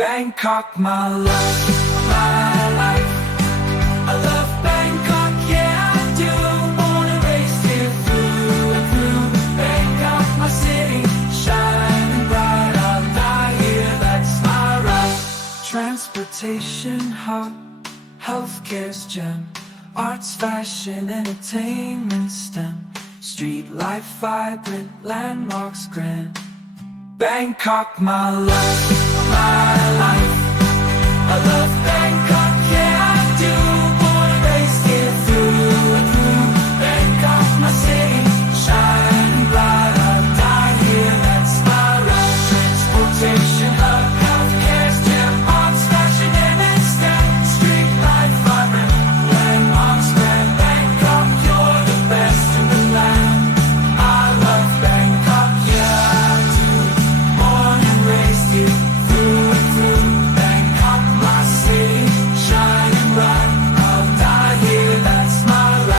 Bangkok, my love, my life. I love Bangkok, yeah I do. Wanna race here through and through. Bangkok, my city, shining bright. I'll die here, that's my right. Transportation hub, healthcare's gem, arts, fashion, entertainment STEM. Street life vibrant, landmarks grand. Bangkok, my love, my